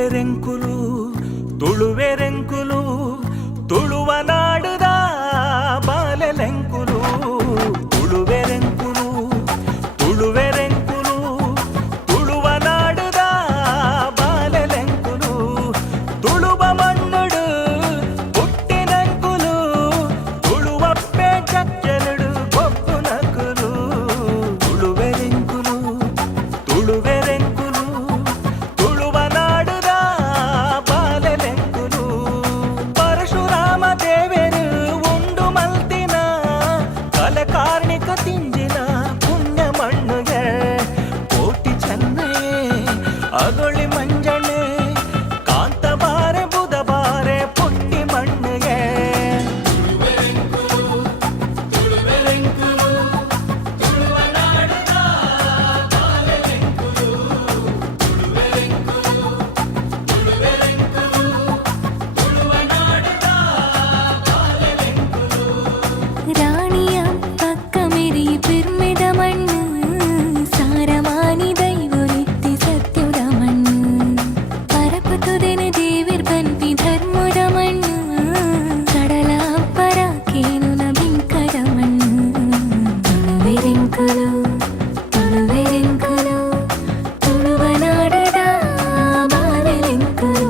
ತುಳುವೆರೆಂಕುಲು ತುಳುವೆರೆಂಕುಲು ತುಳುವ ನಾಡುದ ಬಾಲೆಲೆಂಕುಲು ತುಳುವೆರೆಂಕುಲು ತುಳುವೆರೆಂಕುಲು ತುಳುವ ನಾಡುದ ಬಾಲೆಲೆಂಕುಲು ತುಳುವ ಮಣ್ಣುಡು ಪುಟ್ಟಿನಂಕುಲು ತುಳುವಪ್ಪೆ ಚಚ್ಚಲುಡು ಕೊಪ್ಪು ನಕುಲು ತುಳುವೆರೆಂಕುಲು ತುಳುವೆರೆಂಕುಲು ತುಳುವ ನಾಡುದ ಬಾಲೆಲೆಂಕುಲು ಪರಶುರಾಮ ದೇವರು ಉಂಡು ಮಲ್ತಿನ ಕಲೆ ಕಾರ್ಣಿಕ ತಿಂಜಿನ ಪುಣ್ಯ ಮಣ್ಣುಗೆ ಕೋಟಿ ಚೆನ್ನೆ ಅಗೊಳಿ ಮಂಜಣ್ಣೆ ಕಾಂತ ಬಾರೆ ಬುಧ ಬಾರೆ ಪುಟ್ಟಿ ಮಣ್ಣುಗೆ ರಾಣಿಯ ಪಕ್ಕ ಮೆರಿ ಪಿರ್ಮಿದ ಮಣ್ಣು ಸಾರಮಾನಿ ದೈವರಿತ್ತಿ ಸತ್ಯುದ ಮಣ್ಣು ಪರಪುತುದೆನ ದೇವಿರ್ ಬನ್ಪಿ ಧರ್ಮದ ಮಣ್ಣು ಕಡಲ ಅಪ್ಪರ ಕೇನುನ ಬಿಂಕದ ಮಣ್ಣು ತುಳುವೆರೆಂಕುಲು ತುಳುವೆರೆಂಕುಲು ತುಳುವ ನಾಡದ ಬಾಲೆಲೆಂಕುಲು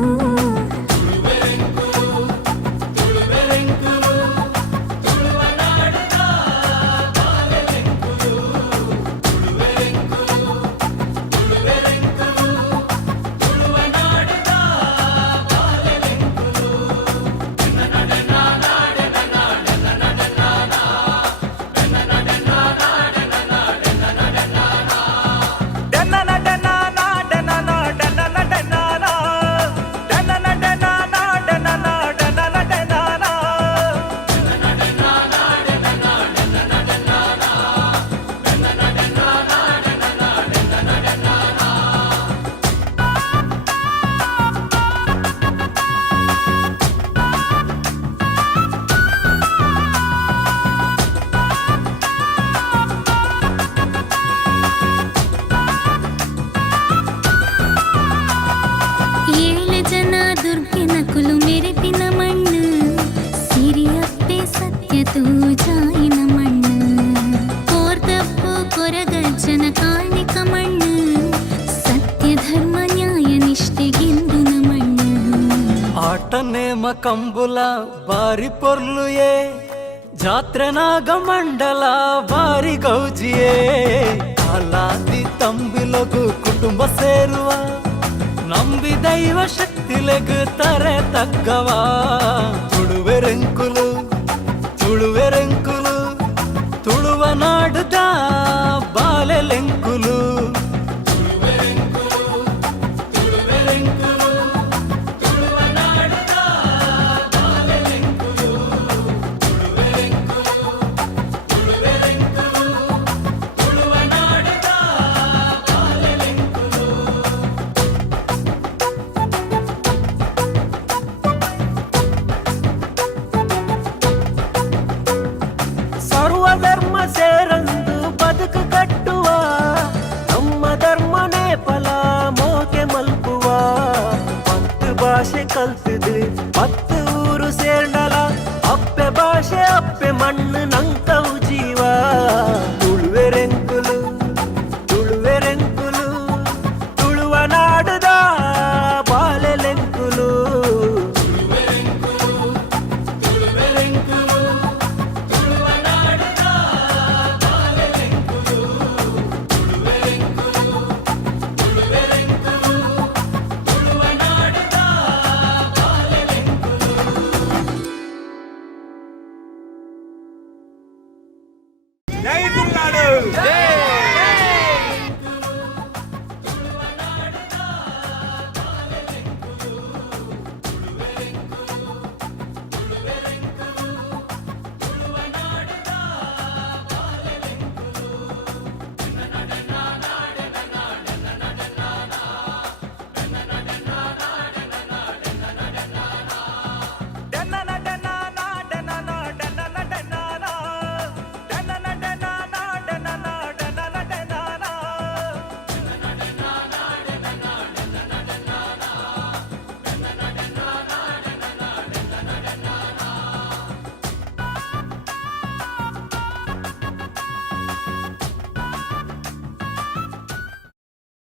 ಏಳು ಜನ ದುರ್ಗಿನ ಕುಲು ಮೆರೆಪಿನ ಮಣ್ಣು ಸಿರಿಯಪ್ಪೆ ಸತ್ಯ ತೂಜಾಯಿನ ಮಣ್ಣು ಕೋರ್ದಪ್ಪು ಕೊರಗಜ್ಜನ ಕಾಣಿಕ ಮಣ್ಣು ಸತ್ಯ ಧರ್ಮ ನ್ಯಾಯ ನಿಷ್ಠೆಗಿಂದುನ ಮಣ್ಣು ಆಟ ನೇಮ ಕಂಬುಲ ಬಾರಿ ಪೊರ್ಲುಯೇ ಜಾತ್ರೆನಾಗ ಮಂಡಲ ಬಾರಿ ಗೌಜಿಯೇ ಕಾಲಾದಿ ತಂಬಿಲಗು ಕುಟುಂಬ ಸೇರುವ ನಂಬಿ ದೈವ ಶಕ್ತಿಲೆಗು ತರೆ ತಗ್ಗವ ತುಳುವೆರೆಂಕುಲು ತುಳುವೆರೆಂಕುಲು ತುಳುವ ನಾಡುದ